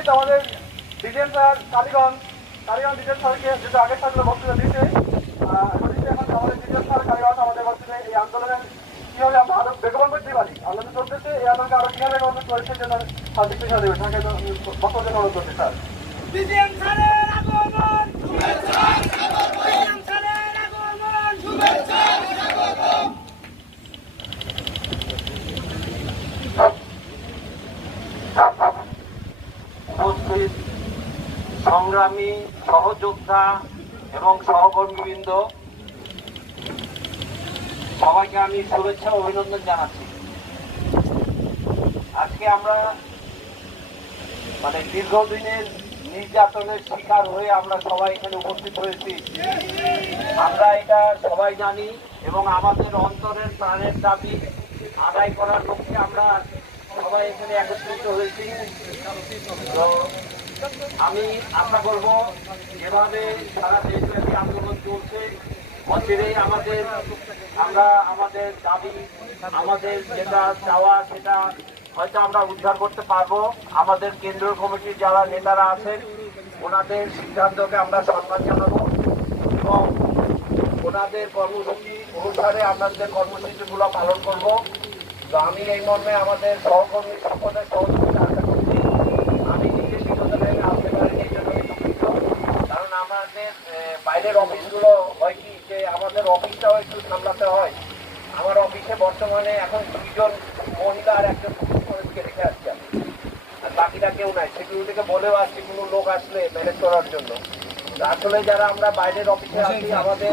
উপস্থিত আমাদের ডিজেন স্যার কালীগঞ্জ ডিজেন স্যারকে যেটা আগের স্যারগুলো বক্তৃতা দিচ্ছে এখন আমাদের ডিজেন স্যার কালীগঞ্জ আমাদের বক্তৃতা এই আন্দোলনের কিভাবে আমরা আরো বেগবান করতে পারি আন্দোলন চলতেছে এই আন্দোলনকে আরো কিভাবে বেগবান করেছে জন্য সার্বিক পেশা দেবে তাকে বক্তব্য অনুরোধ করছি স্যার। ডিজেন স্যারের আগমন শুভেচ্ছা স্বাগতম ডিজেন স্যারের আগমন শুভেচ্ছা স্বাগতম। উপস্থিত সংগ্রামী সহযোদ্ধা এবং সহকর্মীবৃন্দ, সবাইকে আমি শুভেচ্ছা ও অভিনন্দন জানাচ্ছি। আজকে আমরা দীর্ঘদিনের নির্যাতনের শিকার হয়ে আমরা সবাই এখানে উপস্থিত হয়েছি। আমরা এটা সবাই জানি এবং আমাদের অন্তরের প্রাণের দাবি আদায় করার লক্ষ্যে আমরা সবাই এখানে একত্রিত হয়েছি। তো আমি আশা করব যেভাবে সারা দেশব্যাপী আন্দোলন চলছে অচিরেই আমরা আমাদের দাবি আমাদের যেটা চাওয়া সেটা হয়তো আমরা উদ্ধার করতে পারবো। আমাদের কেন্দ্রীয় কমিটির যারা নেতারা আছেন ওনাদের সিদ্ধান্তকে আমরা সম্মান জানাবো এবং ওনাদের কর্মসূচি অনুসারে আপনাদের কর্মসূচিগুলো পালন করব। তো আমি এই মর্মে আমাদের সহকর্মী সকলের সহযোগিতা আশা করছি। আমি নিজে সিদ্ধান্ত আসতে পারিনি এই জন্য দুঃখিত, কারণ আমাদের বাইরের অফিসগুলো হয় কি যে আমাদের অফিসটাও একটু সামলাতে হয়। আমার অফিসে বর্তমানে এখন 2 জন মহিলা আর 1 জন পুরুষ কর্মীকে রেখে আসছে আর বাকিরা কেউ নাই। সিকিউরিটিকে বলেও আসছি কোনো লোক আসলে ম্যানেজ করার জন্য। আসলে যারা আমরা বাইরের অফিসে আছি আমাদের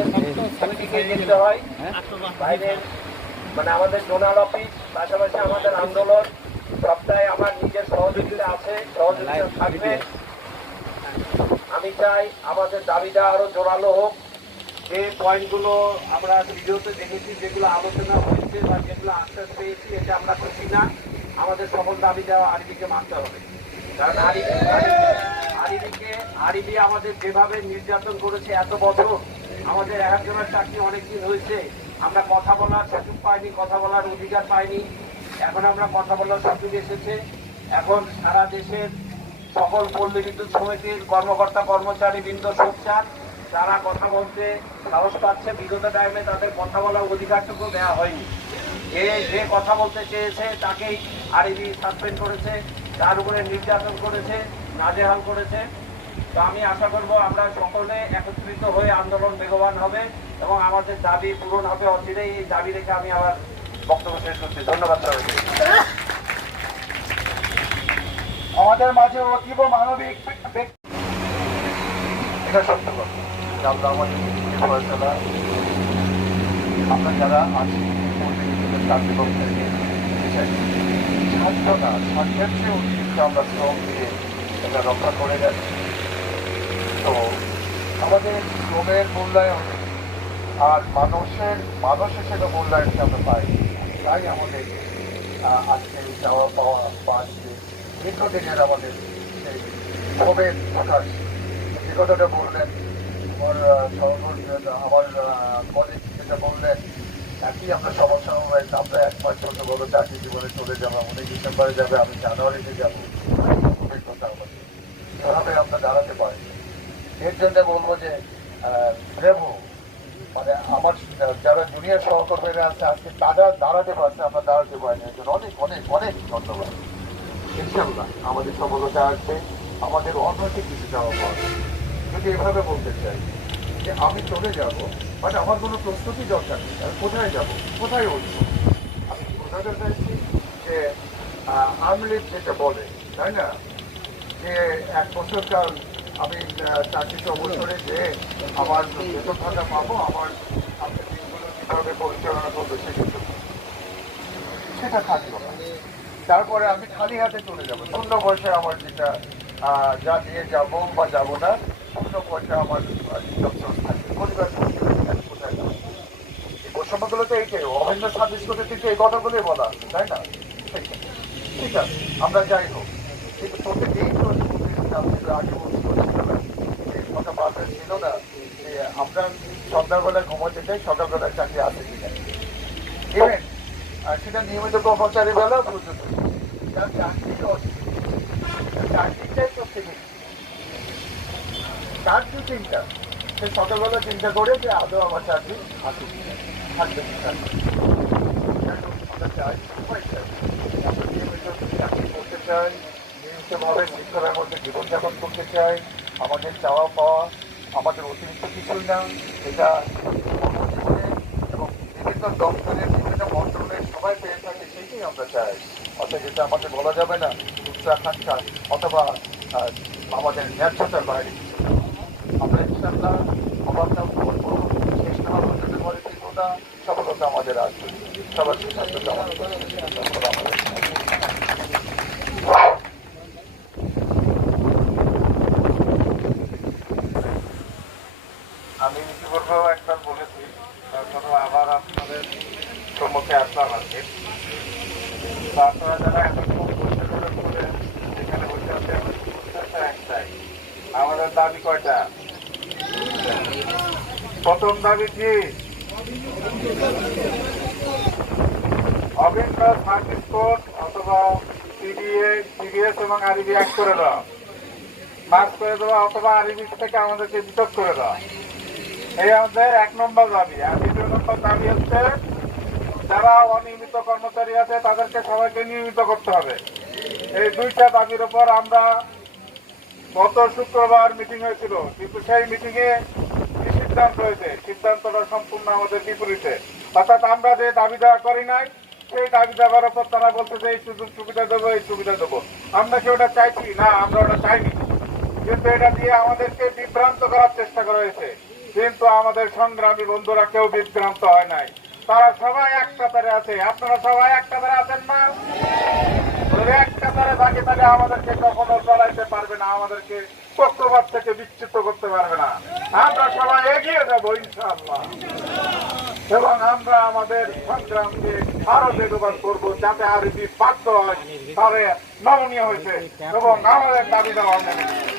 দিকে যেতে হয়, বাইরের আমাদের জোনাল অফিস পাশাপাশি আমাদের আন্দোলন সবটাই আমার নিজের সহযোগিতা আছে, সহযোগিতা থাকবে। আমি চাই আমাদের দাবিটা আরো জোরালো হোক। যে পয়েন্টগুলো আমরা ভিডিওতে দেখেছি, যেগুলো আলোচনা হয়েছে বা যেগুলো আশ্বাস পেয়েছি, এটা আমরা খুশি না। আমাদের সকল দাবি দেওয়া আরবিকে মানতে হবে, কারণ আরবি আমাদের যেভাবে নির্যাতন করেছে এত বছর, আমাদের একজনের চাকরি অনেকদিন হয়েছে, আমরা কথা বলার সুযোগ পাইনি, কথা বলার অধিকার পাইনি। এখন আমরা কথা বলার সুযোগ এসেছে। এখন সারা দেশের সকল পল্লী বিদ্যুৎ সমিতির কর্মকর্তা কর্মচারী বৃন্দ সোচ্চার, তারা কথা বলতে সাহস পাচ্ছে। বিগত টাইমে তাদের কথা বলার অধিকারটুকু দেওয়া হয়নি। যে কথা বলতে চেয়েছে তাকেই আরবি সাসপেন্ড করেছে, তার উপরে নির্যাতন করেছে, নাজেহাল করেছে। তো আমি আশা করব আমরা সকলে একত্রিত হয়ে আন্দোলন বেগবান হবে এবং আমাদের দাবি পূরণ হবে অচিরেই। এই দাবি রেখে আমি আবার বক্তব্য শেষ করছি। ধন্যবাদ সবাইকে। আমাদের মাঝে অতীব মানবিক এটা সত্য কথা। আমরা আমাদের ফয়সলা আমরা যারা আছি চাকরি কর্মীদেরকে স্বাস্থ্যটা স্বাস্থ্যের চেয়ে উদ্দেশ্য আমরা শ্রম দিয়ে এটা রক্ষা করে যাচ্ছি। তো আমাদের শ্রমের মূল্যায়ন আর মানুষের সেটা মূল্যায়নকে আমরা পাই। তাই আমাদের আজকে যাওয়া পাওয়া বা আজকে দীর্ঘদিনের আমাদের সেই ক্ষোভের প্রকাশ। যে কথাটা বললেন আমার কলিগ যেটা বললেন, একই আমরা সবার সময় আমরা 1 মাস ছোট বড় চাকরি জীবনে চলে যাবো, উনি ডিসেম্বরে যাবে, আমি জানুয়ারিতে যাবো। অভিজ্ঞতা আমাদের এভাবে আমরা দাঁড়াতে পারি। এর জন্য বলবো যে ব্রেভো আমার যারা জুনিয়র সহকর্মীরা আছে আজকে তারা দাঁড়াতে পারছে, আমরা দাঁড়াতে পারিনি। এর জন্য অনেক অনেক অনেক ধন্যবাদ। ইনশাল্লাহ আমাদের সফলতা আসবে, আমাদের অন্যকে কিছু যাওয়া পাবে। যদি এভাবে বলতে চাই যে আমি চলে যাব, বাট আমার কোনো প্রস্তুতি দরকার নেই। আমি কোথায় যাব, কোথায় উঠবো? আমি বোঝাতে চাইছি যে আমলিগ যেটা বলে, তাই না, যে 1 বছরকাল আমি চাকরিতে অবসরে যে আমার বেতন ভাতা পাবো, আমার আমি দিনগুলো কীভাবে পরিচালনা করবো সেটা থাকলো না। তারপরে আমি খালি হাতে চলে যাবো, শূন্য পয়সা আমার যেটা যা নিয়ে যাবো বা যাবো না, শূন্য পয়সা আমার থাকবে। পরিবার কোথায় যাবো? এই বৈষম্যগুলো তো এইটাই, অভিন্ন সার্ভিস করতে কিন্তু এই কথাগুলোই বলা আছে, তাই না? ঠিক আছে, আমরা যাই হোক, কিন্তু প্রত্যেকেই তো আগে কথা বার্তা ছিল না যে আমরা সন্ধ্যাবেলায় ঘুমোতে চাই, সকালবেলায় চাকরি আছে কিনা। ইভেন সেটা নিয়মিত কর্মচারী বেলা পর্যন্ত চাকরিটাই তো থেকে চাকরি চিন্তা, সে সকালবেলা চিন্তা করে যে আদৌ আমার চাকরি থাকবে আমরা চাই, সবাই চাই আমরা নিয়মিত চাকরি করতে চাই, নিয়মিতভাবে শৃঙ্খলার মধ্যে জীবনযাপন করতে চাই। আমাদের চাওয়া পাওয়া আমাদের অতিরিক্ত কিছুই না, এটা কর্মজীবনে এবং বিভিন্ন দপ্তরের বিভিন্ন মন্ত্রণালয়ে সবাই পেয়ে থাকে, সেইটাই আমরা চাই। অর্থাৎ যেটা আমাদের বলা যাবে না উচ্চাকাঙ্ক্ষা অথবা আমাদের ন্যায্যতার বাইরে কিছু না। আমরা ইনশাল্লাহ অবাধ্যাও করবো, চেষ্টা পর্যন্ত করে কিছুটা সফলতা আমাদের আসবে। সবার সিদ্ধান্ত আমাদের আমি ইতিপূর্বে একবার বলেছি, তারপরে আবার আপনাদের সম্মুখে আসলাম আজকে। তো আপনারা যারা এতক্ষণ বসে করে এখানে বসে আছে, উদ্দেশ্য একটাই, আমাদের দাবি কয়টা? প্রথম দাবি কি? অভিন্ন সার্ভিস কোড অথবা সিবিএস এবং আরবি এক করে দেওয়া, মার্ক করে দেওয়া অথবা আরবি থেকে আমাদেরকে পৃথক করে দেওয়া, এই আমাদের 1 নম্বর দাবি। আর 2 নম্বর দাবি হচ্ছে যারা অনিয়মিত কর্মচারী আছে তাদেরকে সবাইকে নিয়মিত করতে হবে। এই 2টা দাবির উপর আমরা গত শুক্রবার মিটিং হয়েছিল, কিন্তু সেই মিটিংয়ে কি সিদ্ধান্ত হয়েছে? সিদ্ধান্তটা সম্পূর্ণ আমাদের বিপরীতে। অর্থাৎ আমরা যে দাবি দেওয়া করি নাই, সেই দাবি দেওয়ার উপর তারা বলছে যে এই সুযোগ সুবিধা দেবো, এই সুবিধা দেবো। আমরা কি ওটা চাইছি? না, আমরা ওটা চাইনি। কিন্তু এটা দিয়ে আমাদেরকে বিভ্রান্ত করার চেষ্টা করা হয়েছে। কিন্তু আমাদের সংগ্রামী বন্ধুরা কেউ বিভ্রান্ত হয় নাই, তারা সবাই এক কাতারে আছে। আপনারা সবাই এক কাতারে আছেন না? এক কাতারে থাকে, তাহলে আমাদেরকে কখনো চলাইতে পারবে না, আমাদেরকে পক্ষপাত থেকে বিচ্যুত করতে পারবে না। আমরা সবাই এগিয়ে যাবো ইনশাআল্লাহ, এবং আমরা আমাদের সংগ্রামকে আরো বেগবান করবো, যাতে আরবি বাধ্য হয়, তাহলে নমনীয় হয়েছে এবং আমাদের দাবি দেওয়া মেনে নিয়েছে।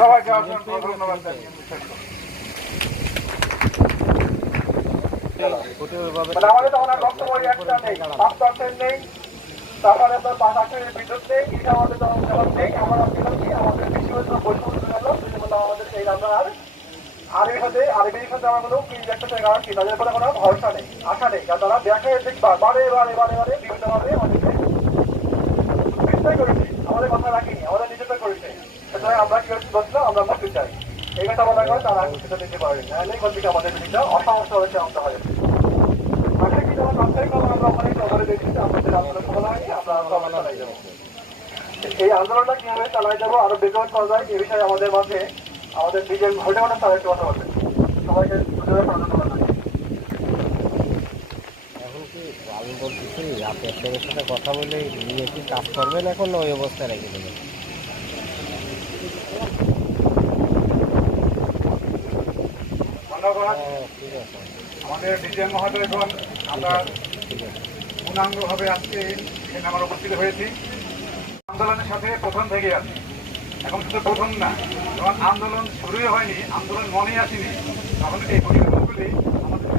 সবাইকে অসংখ্য ধন্যবাদ জানিয়ে আমাদের তখন আর বক্তব্য একটা নেই, 5% নেই, তারপরে আপনার 5% বিদ্যুৎ নেই, এটা আমাদের তখন নেই। আমরা আমাদের বেশি হয়তো বৈষম্য গেল, আমাদের সেই আমরা আর আরবির সাথে আমার কোনো একটা গ্যারান্টি, তাদের উপরে কোনো ভরসা নেই, আশা নেই। কারণ তারা দেখে বারে বিভিন্নভাবে আমাদেরকে চেষ্টা করেছে, আমাদের কথা রাখিনি, আমাদের নিজেদের করেছে। সুতরাং আমরা কি বলছিলাম, আমরা মুক্তি চাই, এই কথা বলা করে তারা সেটা দিতে পারেনি। নাহলে এখান থেকে আমাদের বিরুদ্ধে অসমস্যা হয়েছে আনতে হয়। আশা কি যখন তাৎক্ষণিক আমরা ওখানে খবরে দেখছি আমাদের আন্দোলন সফল হয়নি, আমরা আন্দোলন চালাই যাবো। এই আন্দোলনটা কিভাবে চালাই যাবো, আরো বেগবান করা যায়, এই বিষয়ে আমাদের মাঝে আমাদের বিজয় ঘটে ঘটে তারা একটু কথা বলবেন। সবাইকে ধন্যবাদ। এখন কি আমি বলতেছি আপনি আপনাদের সাথে কথা বলে নিয়ে কি কাজ করবেন, এখন ওই অবস্থায় রেখে দেবেন? ধন্যবাদ। ঠিক আছে, আমাদের ডিজিএম মহোদয়গণ, আমরা পূর্ণাঙ্গভাবে আজকে এখানে আমরা উপস্থিত হয়েছি। আন্দোলনের সাথে প্রথম থেকে আছি, এখন শুধু প্রথম না, যখন আন্দোলন শুরুই হয়নি, আন্দোলন মনেই আসেনি, তখন এই পরিবর্তনগুলি আমাদের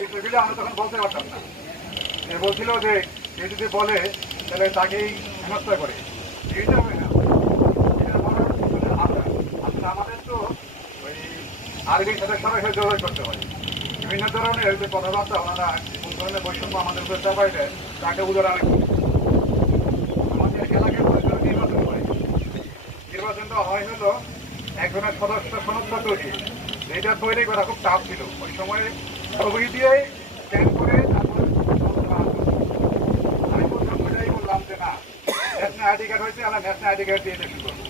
বিষয়গুলি আমরা তখন বলতে পারতাম না। সে বলছিল যে সে যদি বলে তাহলে তাকেই হেনস্থা করে, এইটা হবে না। আমাদের তো ওই আরবির সাথে সবাই যোগাযোগ করতে হয়, বিভিন্ন ধরনের যে কথাবার্তা ওনারা কোন ধরনের বৈষম্য আমাদের উপরে চাপাই দেয়, তাকে উদাহরণ আমাদের এলাকায় নির্বাচন করে। নির্বাচনটা হয় হলো একজনের সদস্য সনদপত্র দিয়ে, এইটা তৈরি করা খুব টাফ ছিল ওই সময়ে, ছবি দিয়ে স্ক্যান করে তারপরে আমি প্রথম ওইটাই বললাম যে না, ন্যাশনাল আইডি কার্ড হয়েছে, আমরা ন্যাশনাল আইডি কার্ড দিয়ে শুরু করবো।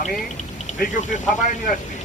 আমি বিজ্ঞপ্তি ছাপায় নিয়ে আসছি,